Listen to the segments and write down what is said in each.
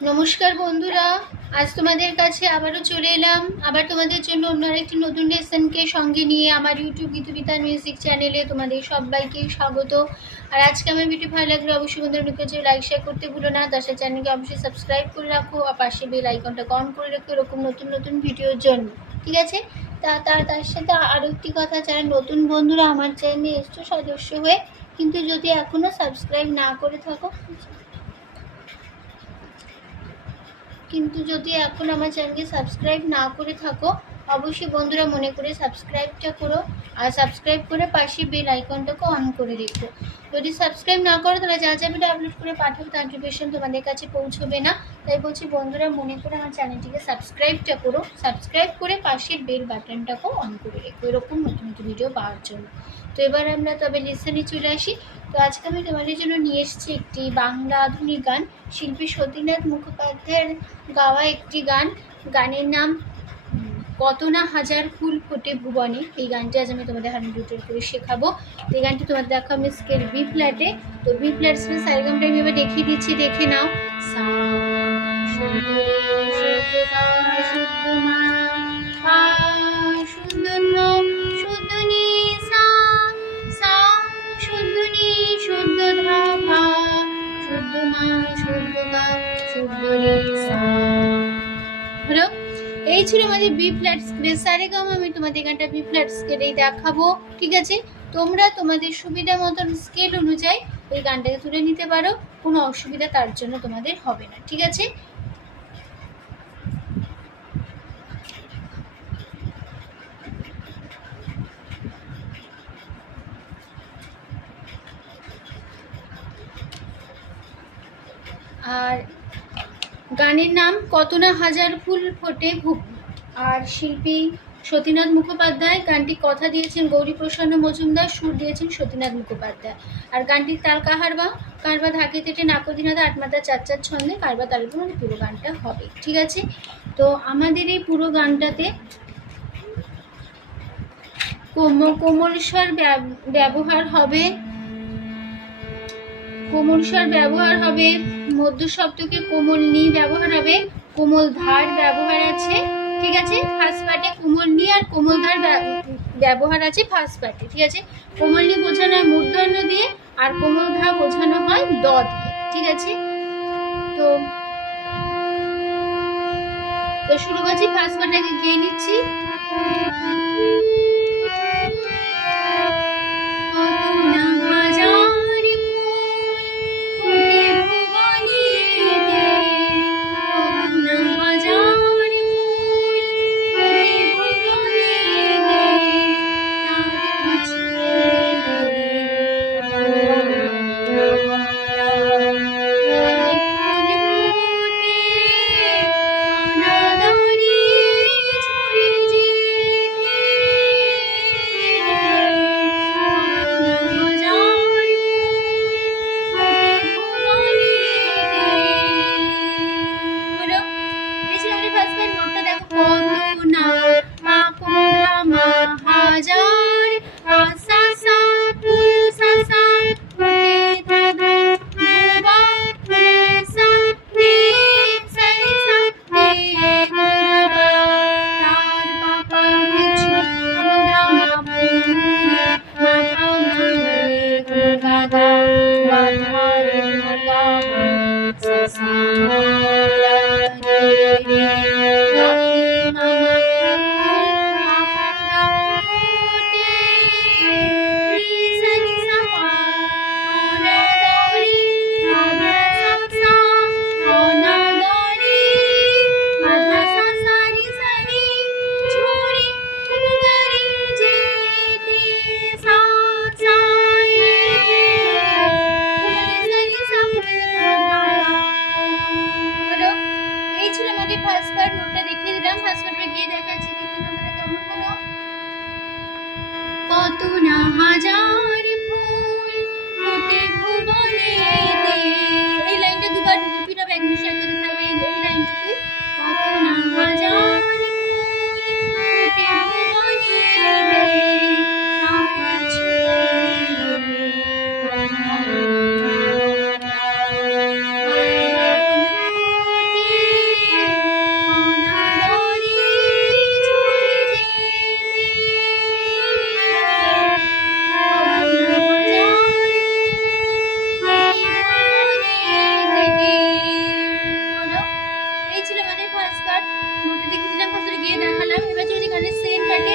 নমস্কার বন্ধুরা, আজ তোমাদের কাছে আবারও চলে এলাম। আবার তোমাদের জন্য অন্য আরেকটি নতুন লেসনকে সঙ্গে নিয়ে আমার ইউটিউব গীতবিতার মিউজিক চ্যানেলে তোমাদের সবাইকে স্বাগত। আর আজকে আমার ভিডিও ভালো লাগলে অবশ্যই বন্ধুরা কাছে লাইক শেয়ার করতে ভুলো না। তার সাথে চ্যানেলকে অবশ্যই সাবস্ক্রাইব করে রাখো। আর পাশে বেল আইকনটা অন করে রাখো এরকম নতুন নতুন ভিডিওর জন্য। ঠিক আছে? তা তার তার সাথে আরও একটি কথা, যারা নতুন বন্ধুরা আমার চ্যানেলে এসছো, সদস্য হয়ে, কিন্তু যদি এখনও সাবস্ক্রাইব না করে থাকো কিন্তু যদি এখন আমার চ্যানেলকে সাবস্ক্রাইব না করে থাকো অবশ্যই বন্ধুরা মনে করে সাবস্ক্রাইবটা করো আর সাবস্ক্রাইব করে পাশে বেল আইকনটাকে অন করে রেখো। যদি সাবস্ক্রাইব না করো, তাহলে যা যা ভিডিও আপলোড করে পাঠাবো তার নোটিফিকেশন তোমাদের কাছে পৌঁছবে না। তাই বলছি বন্ধুরা মনে করে আমার চ্যানেলটিকে সাবস্ক্রাইবটা করো সাবস্ক্রাইব করে পাশের বেল বাটনটাকেও অন করে রেখো, এরকম নতুন নতুন ভিডিও পাওয়ার জন্য। তো এবার আমরা তবে লিসনে চলে আসি। তো আজকে আমি তোমাদের জন্য নিয়ে এসেছি একটি বাংলা আধুনিক গান, শিল্পী সতীনাথ মুখোপাধ্যায়ের গাওয়া একটি গান। গানের নাম কত না হাজার ফুল ফোটে ভুবনে। এই গানটি আজ আমি তোমাদের হারমোনিয়াম করে শেখাবো। এই গানটি তোমাদের দেখো আমি স্কেল বি ফ্ল্যাটে তো বি ফ্ল্যাট স্কেল সাইগামটা আমি এবার দেখিয়ে দিচ্ছি দেখে নাও। সা, স্কেলের আমি তোমাদের গানটা বি ফ্ল্যাট স্কেলেই দেখাবো, ঠিক আছে? তোমরা তোমাদের সুবিধা মতন স্কেল অনুযায়ী এই গানটাকে তুলে নিতে পারো, কোনো অসুবিধা তার জন্য তোমাদের হবে না, ঠিক আছে? আর গানের নাম কত না হাজার ফুল ফোটে ভুব আর শিল্পী সতীনাথ মুখোপাধ্যায় গানটি কথা দিয়েছেন গৌরীপ্রসন্ন মজুমদার, সুর দিয়েছেন সতীনাথ মুখোপাধ্যায়। আর গানটির তাল কাহারবা কারবা ধাকে তেটে নাকদিনাথ আটমাতা চার চার ছন্দে কারবা উপর মানে পুরো গানটা হবে। ঠিক আছে? তো আমাদের এই পুরো গানটাতে কোমল ব্যব- ব্যবহার হবে। কোমল স্বর ব্যবহার হবে। মধ্য শব্দকে কোমল নি ব্যবহার হবে। কোমল ধার ব্যবহার আছে। ঠিক আছে? ফার্স্ট পার্টে কোমল নি আর কোমল ধার ব্যব- ব্যবহার আছে ফার্স্ট পার্টে ঠিক আছে? কোমল নি বোঝানো হয় মূর্ধন্য দিয়ে আর কোমল ধার বোঝানো হয় দ দিয়ে, ঠিক আছে? তো তো শুরু করছি ফার্স্ট পার্টটাকে গিয়ে নিচ্ছি। সা দেখো স্কার্ট ঘুরতে দেখেছিলাম শাশুড়ি গিয়ে দেখালাম এবার চলে এখানে সেন্ড কাটে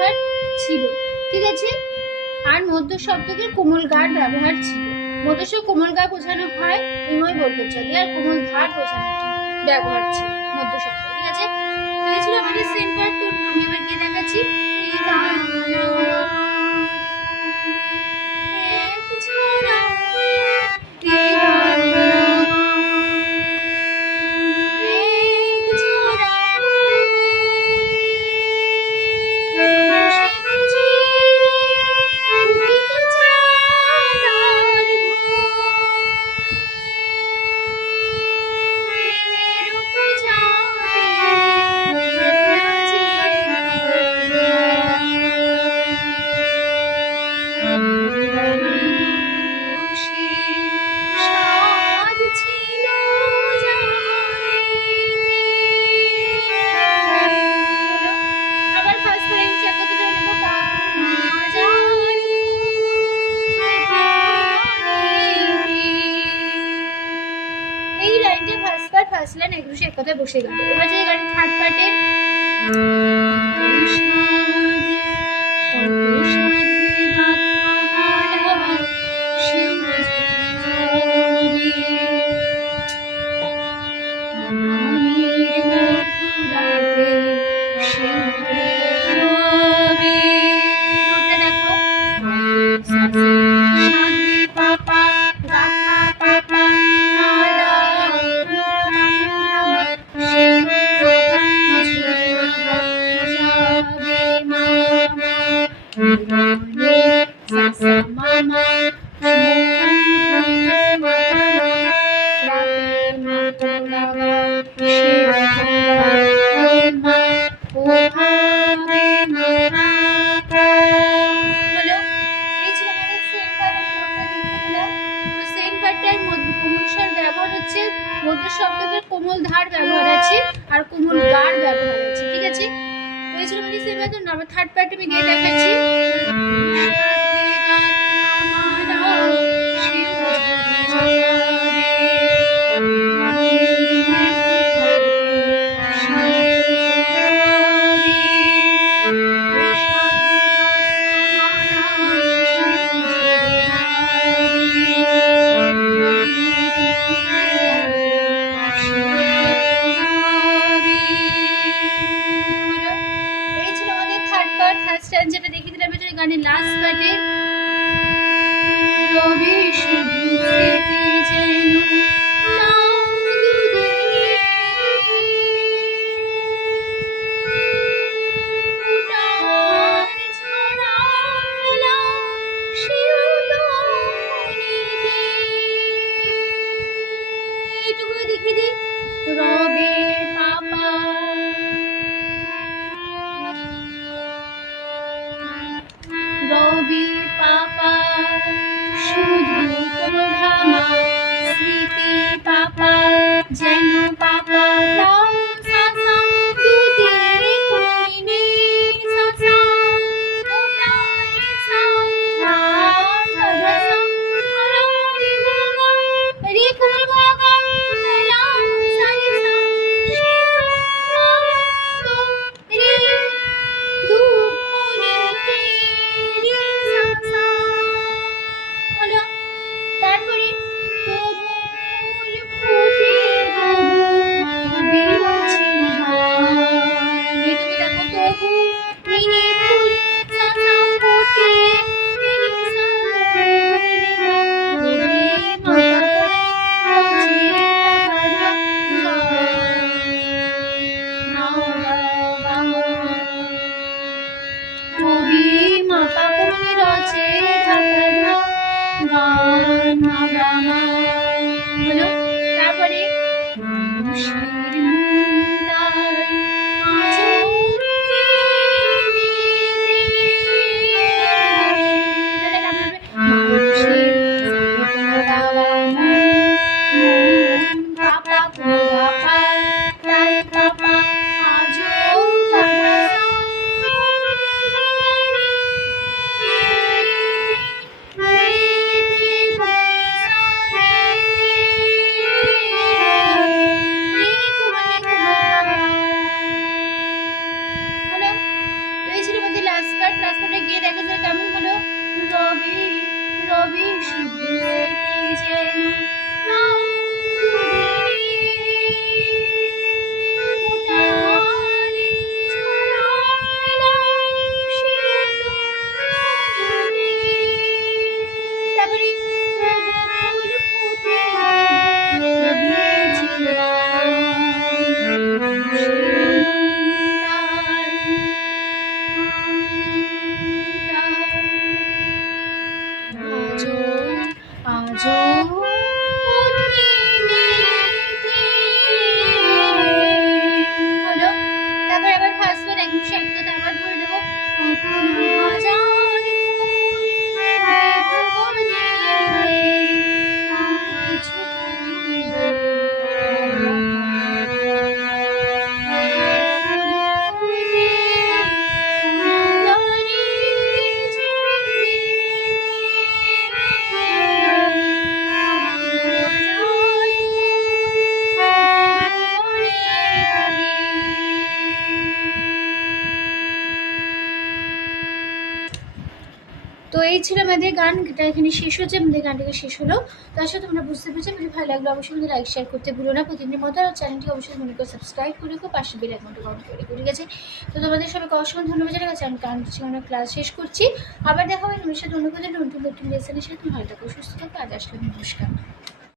ব্যবহার ছিল, ঠিক আছে? আর মধ্য শব্দকে কোমল গার ব্যবহার ছিল। মধ্যস্ব কোমল গা বোঝানো হয় বলতে দিয়ে আর কোমল ঘাট বোঝানো ব্যবহার ছিল মধ্য শব্দ ঠিক আছে? তো এই ছিল আমাদের সেন্টার তো আমি এবার গিয়ে দেখাচ্ছি। 这个 কোমল ব্যবহার আছে ঠিক আছে? তো এই ছিল আমাদের পার্ট নাম্বার থার্ড পার্ট আমি গিয়ে দেখাচ্ছি। এই ছিল আমাদের গান, এটা এখানে শেষ হচ্ছে আমাদের গানটাকে শেষ হলো। তার সাথে তোমরা বুঝতে পেরেছ, যদি ভালো লাগল, অবশ্যই আমাদের লাইক শেয়ার করতে ভুলো না। প্রতিদিনের মতো আর চ্যানেলটি অবশ্যই মনে করে সাবস্ক্রাইব করে রেখো, পাশে বেল একমাত্র কমেন্ট করে ঠিক আছে? তো তোমাদের সবাইকে অসংখ্য ধন্যবাদ জানাচ্ছি আমি গান আমরা ক্লাস শেষ করছি। আবার দেখা হবে তোমার সাথে অন্য কোথাও নতুন নতুন লেসনের সাথে। ভালো থাকো, সুস্থ থাকো, আজ আসলে নমস্কার।